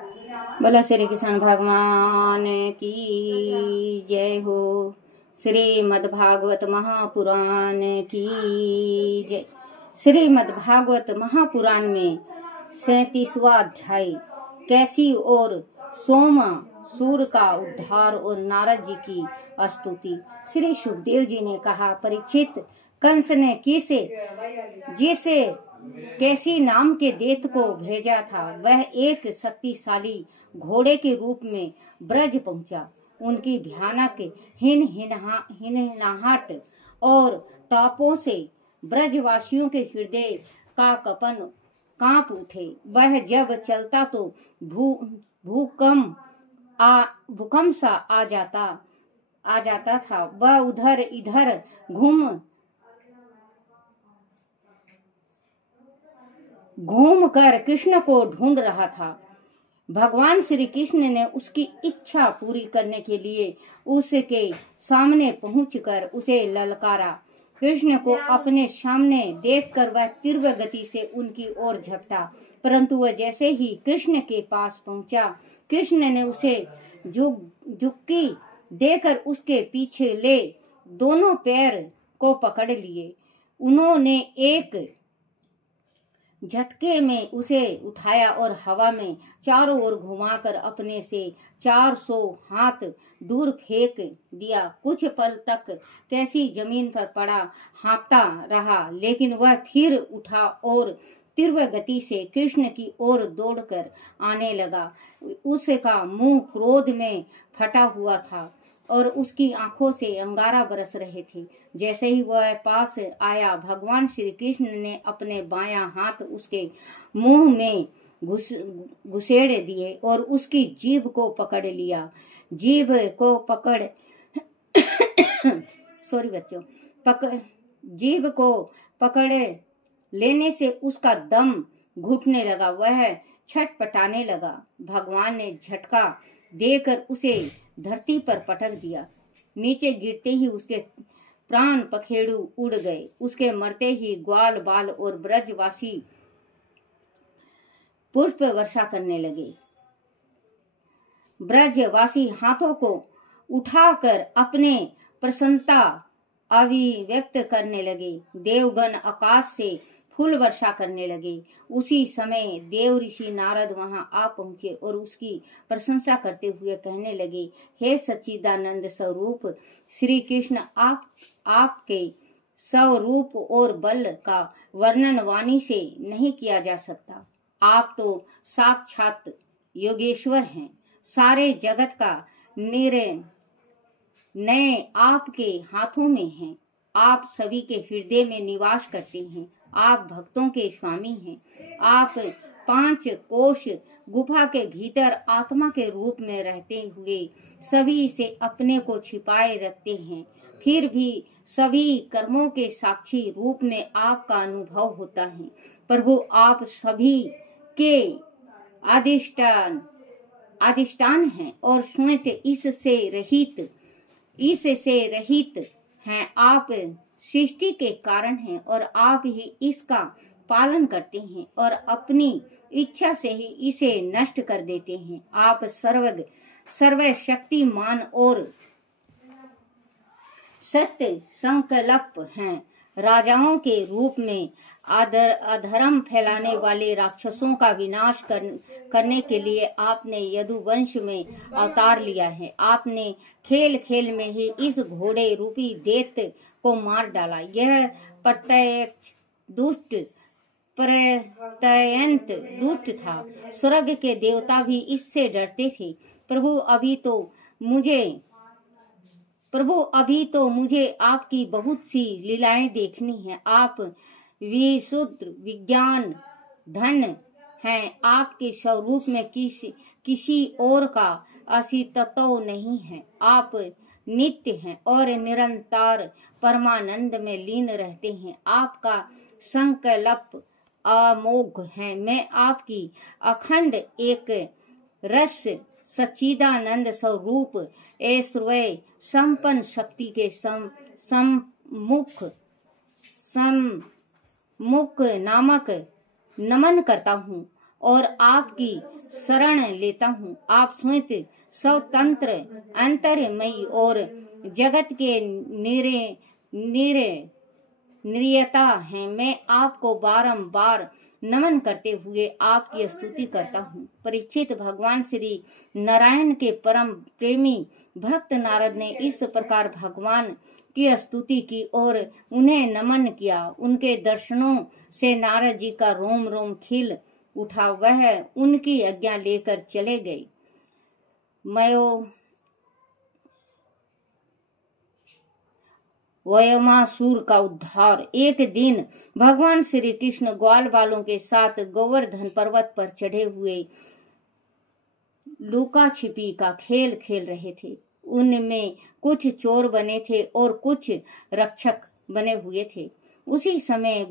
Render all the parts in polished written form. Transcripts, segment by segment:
बोलो श्री कृष्ण भगवान की जय हो। श्रीमद् भागवत महापुराण की जय। श्रीमद् भागवत महापुराण में 37वां अध्याय कैसी और सोमासुर का उद्धार और नारद जी की स्तुति। श्री सुखदेव जी ने कहा, परीक्षित, कंस ने जिसे कैसी नाम के दैत्य को भेजा था, वह एक शक्तिशाली घोड़े के रूप में ब्रज पहुंचा। उनकी भयानक हिनहिनाहट और टापों से ब्रजवासियों के हृदय का कपन कांप उठे। वह जब चलता तो भूकंप सा आ जाता था। वह उधर इधर घूम कर कृष्ण को ढूंढ रहा था। भगवान श्री कृष्ण ने उसकी इच्छा पूरी करने के लिए उसके सामने पहुंचकर उसे ललकारा। कृष्ण को अपने सामने देखकर वह तीव्र गति से उनकी ओर झपटा, परंतु वह जैसे ही कृष्ण के पास पहुंचा, कृष्ण ने उसे झुक्की देकर उसके पीछे ले दोनों पैर को पकड़ लिए। उन्होंने एक झटके में उसे उठाया और हवा में चारों ओर घुमाकर अपने से 400 हाथ दूर फेंक दिया। कुछ पल तक कैसी जमीन पर पड़ा हाँफता रहा, लेकिन वह फिर उठा और तीव्र गति से कृष्ण की ओर दौड़कर आने लगा। उसका मुंह क्रोध में फटा हुआ था और उसकी आंखों से अंगारा बरस रहे थे। जैसे ही वह पास आया, भगवान श्री कृष्ण ने अपने बायां हाथ उसके मुंह में घुसेड़ दिए और उसकी जीभ को पकड़ लिया। जीभ को पकड़ लेने से उसका दम घुटने लगा। वह छटपटाने लगा। भगवान ने झटका देकर उसे धरती पर पटक दिया। नीचे गिरते ही उसके प्राण पखेरु उड़ गए। उसके मरते ही ग्वाल बाल और ब्रजवासी पुष्प वर्षा करने लगे। ब्रजवासी हाथों को उठाकर अपने प्रसन्नता अभिव्यक्त करने लगे। देवगण आकाश से फूल वर्षा करने लगे। उसी समय देव ऋषि नारद वहां आ पहुंचे और उसकी प्रशंसा करते हुए कहने लगे, हे सच्चिदानंद स्वरूप श्री कृष्ण, आपके स्वरूप और बल का वर्णन वाणी से नहीं किया जा सकता। आप तो साक्षात योगेश्वर हैं। सारे जगत का निर्णय आपके हाथों में है। आप सभी के हृदय में निवास करते हैं। आप भक्तों के स्वामी हैं। आप 5 कोश गुफा के भीतर आत्मा के रूप में रहते हुए सभी से अपने को छिपाए रखते हैं। फिर भी सभी कर्मों के साक्षी रूप में आपका अनुभव होता है। प्रभु, आप सभी के अधिष्ठान हैं और स्वयं इससे रहित हैं। आप सृष्टि के कारण हैं और आप ही इसका पालन करते हैं और अपनी इच्छा से ही इसे नष्ट कर देते हैं। आप सर्वशक्तिमान और सत्य संकल्प हैं। राजाओं के रूप में अधर्म फैलाने वाले राक्षसों का विनाश करने के लिए आपने यदुवंश में अवतार लिया है। आपने खेल खेल में ही इस घोड़े रूपी दैत्य को मार डाला। यह प्रत्यक्ष दुष्ट था। स्वर्ग के देवता भी इससे डरते थे। प्रभु, अभी तो मुझे आपकी बहुत सी लीलाएं देखनी है। आप विशुद्ध विज्ञान धन हैं। आपके स्वरूप में किसी और का अस्तित्व नहीं है। आप नित्य हैं और निरंतर परमानंद में लीन रहते हैं। आपका संकल्प अमोघ है। मैं आपकी अखंड एक रस सच्चिदानंद स्वरूप ऐश्वर्य संपन्न शक्ति के सम्मुख नामक नमन करता हूँ और आपकी शरण लेता हूँ। आप स्वयं स्वतंत्र अंतर्मयी और जगत के निरता हैं। मैं आपको बारंबार नमन करते हुए आपकी स्तुति करता हूँ। परीक्षित, भगवान श्री नारायण के परम प्रेमी भक्त नारद ने इस प्रकार भगवान की स्तुति की और उन्हें नमन किया। उनके दर्शनों से नारद जी का रोम रोम खिल उठा। वह उनकी आज्ञा लेकर चले गए। वयमासुर का उद्धार। एक दिन भगवान श्री कृष्ण ग्वाल बालों के साथ गोवर्धन पर्वत पर चढ़े हुए लुका छिपी का खेल खेल रहे थे। उनमें कुछ चोर बने थे और कुछ रक्षक बने हुए थे। उसी समय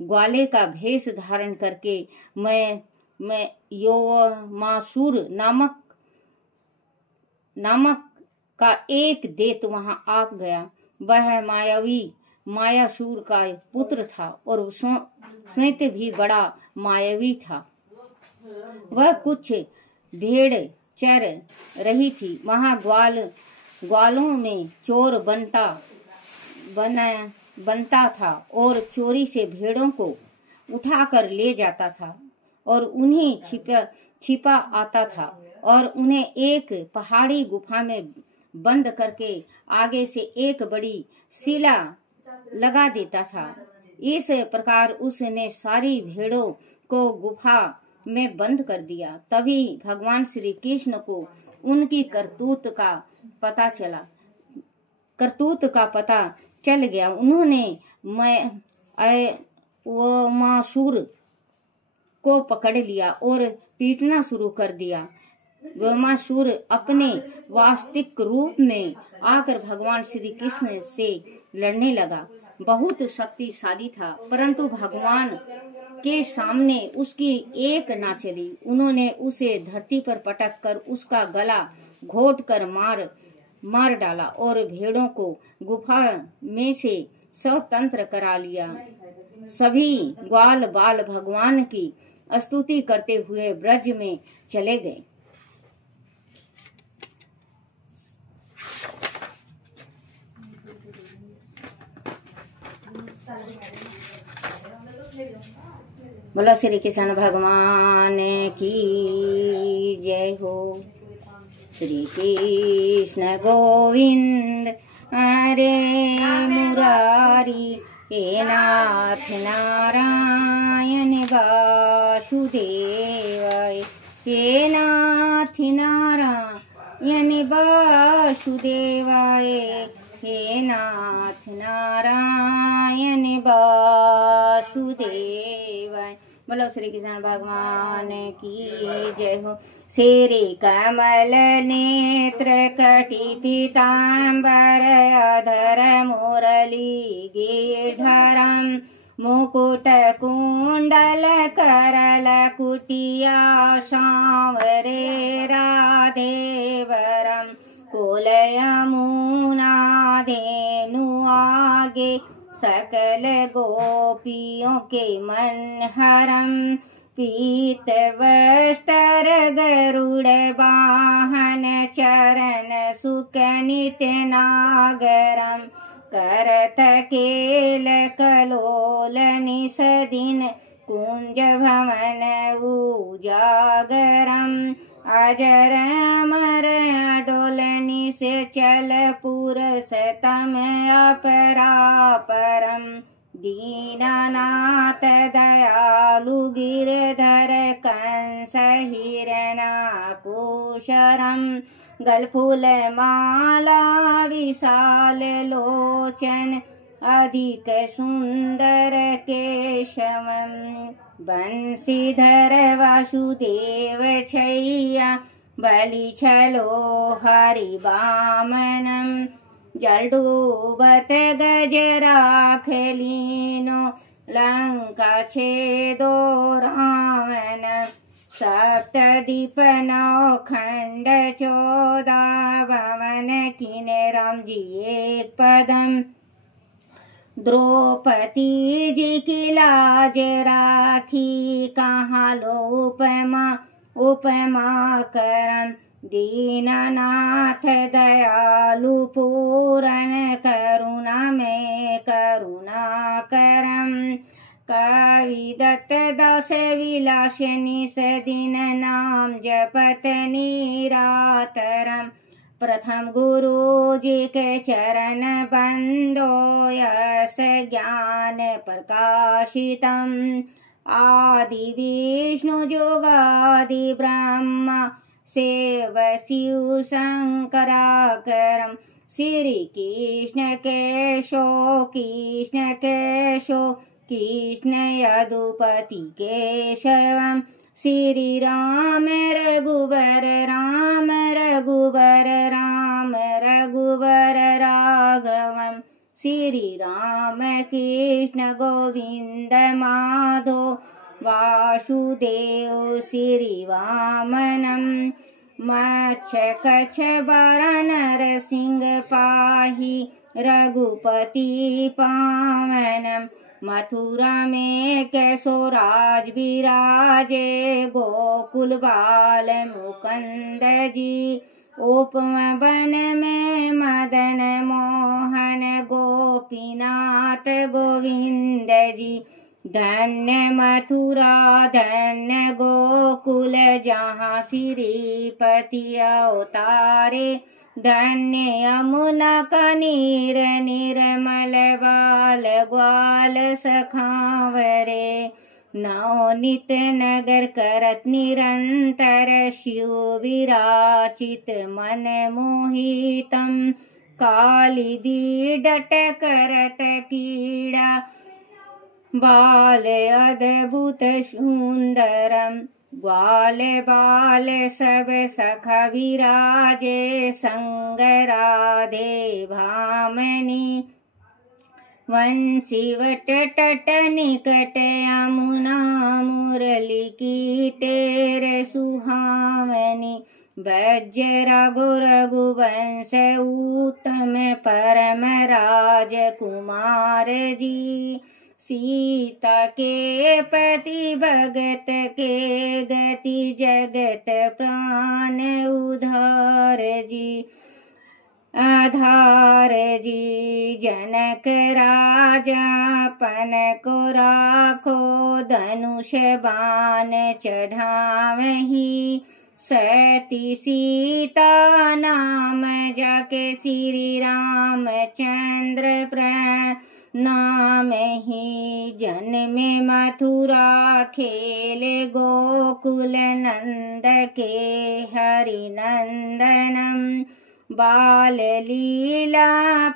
ग्वाले का भेष धारण करके मैं योमासुर नामक का एक दैत्य वहां आ गया। वह मायासुर का पुत्र था और स्वयं भी बड़ा मायावी था। वह कुछ भेड़ चर रही थी। वहां ग्वालों में चोर बनता था और चोरी से भेड़ों को उठाकर ले जाता था और उन्हें छिपा आता था और उन्हें एक पहाड़ी गुफा में बंद करके आगे से एक बड़ी शिला लगा देता था। इस प्रकार उसने सारी भेड़ों को गुफा में बंद कर दिया। तभी भगवान श्री कृष्ण को उनकी करतूत का पता चल गया। उन्होंने वयमासुर को पकड़ लिया और पीटना शुरू कर दिया। वयमासुर अपने वास्तविक रूप में आकर भगवान श्री कृष्ण से लड़ने लगा। बहुत शक्तिशाली था, परंतु भगवान के सामने उसकी एक ना चली। उन्होंने उसे धरती पर पटक कर उसका गला घोट कर मार डाला और भेड़ों को गुफा में से स्वतंत्र करा लिया। सभी ग्वाल बाल भगवान की स्तुति करते हुए ब्रज में चले गए। बोला श्री कृष्ण भगवान की जय हो। श्री कृष्ण गोविंद हरे मुरारी, हे नाथ नारायण वासुदेव, हे नाथ नारायण वासुदेव, हे नाथ नारायण वासुदेव। बोलो श्री कृष्ण भगवान की जय हो। शेरे कमल नेत्र कटी पीताम्बर अधर मुरली गिरधरम, मुकुट कुंडल करल कुटिया सांवरे राधेवरम, कुल यमुना धेनु आगे सकल गोपियों के मन हरम, पीत वस्त्र गरुड़ वाहन चरण सुख नित्य नागरम, करत केल कलोल निस दिन कुंज भवन उजागरम, अजर अमर डोलनी से चल पुरषतम अपरापरम, दीनानाथ दयालु गिरधर कंस हिरणाकुशरम, गलफूल माला विशाल लोचन अधिक सुंदर केशवम, बंशीधर वासुदेव छैया बलि छलो हरि वामनम, जलडूबत गज राख लीनो लंका छेदो रावण, सप्त दीप नौ खंड 14 भवन कीने राम जी एक पदम, द्रौपदी जी की लाज राखी कहाँ लो उपमा उपमा करम दीननाथ दयालु पूरन करुणा में करुणा करम कवि दत्त दास विलास निस दिन नाम जपत निरातरम प्रथम गुरु जी के चरण बंदो यस ज्ञान प्रकाशितम आदि विष्णु जोगादि ब्रह्मा सेव शिव शंकराकरम श्री कृष्ण केशव कृष्ण केशव कृष्ण यदुपति केशवम श्री राम रघुवर राम रघुवर राम रघुवर राघवम श्री राम कृष्ण गोविंद माधो वासुदेव श्री वामनम मच्छ कच्छ बर नरसिंह पाहि रघुपति पावनम मथुरा में कैसोराज विराजे गोकुल बाल मुकुंद जी उपवन में मदन मोहन गोपीनाथ गोविंद जी धन्य मथुरा धन्य गोकुल जहाँ श्रीपति अवतारे धन्य यमुना कनीर निर्मल बाल ग्वाल सखावरे नवनीत नगर करत निरंतर शिव विराचित मन मोहितम कालिदी डट करत कीड़ा बाल अद्भुत सुंदरम ग्वाल बाल सब सखा विराजे संग राधे भामनी वंशीवट तट निकट यमुना मुरली की टेर सुहावनी वज्र रघु रघुवंश उत्तम परम राजकुमार जी सीता के पति भगत के गति जगत प्राण उधार जी आधार जी जनक राजा पन को राखो धनुष बाण चढ़ावही सती सीता नाम जाके श्री राम चंद्र नाम ही जन्म मथुरा खेले गोकुल नंद के हरि नंदनम बाल लीला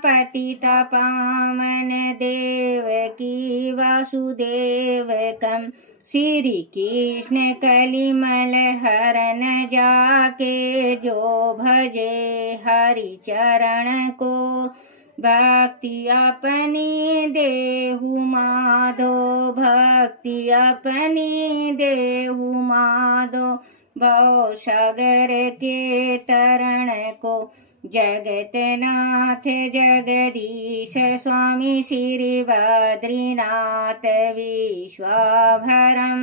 पतित पावन देव की वासुदेव कम श्री कृष्ण कलिमल हरन जाके जो भजे हरि चरण को भक्ति अपनी देहु माधो भक्ति अपनी देहु माधो भव सागर के तरण को जगतनाथ जगदीश स्वामी श्री बद्रीनाथ विश्वाभरम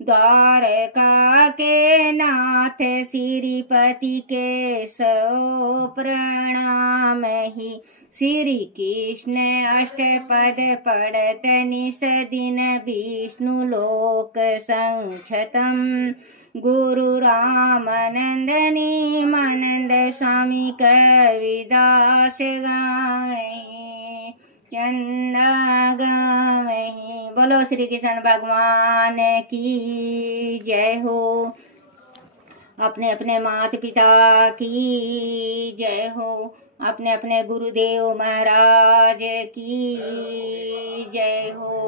द्वारका के नाथ श्रीपति के सो प्रणाम ही श्री कृष्ण अष्टपद पढ़त निस दिन विष्णु लोक संक्षतम गुरु रामानंदनी मानंद स्वामी कविदास गाए चंदा गावही। बोलो श्री कृष्ण भगवान की जय हो। अपने अपने माता पिता की जय हो। अपने अपने गुरुदेव महाराज की जय हो।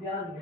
प्याज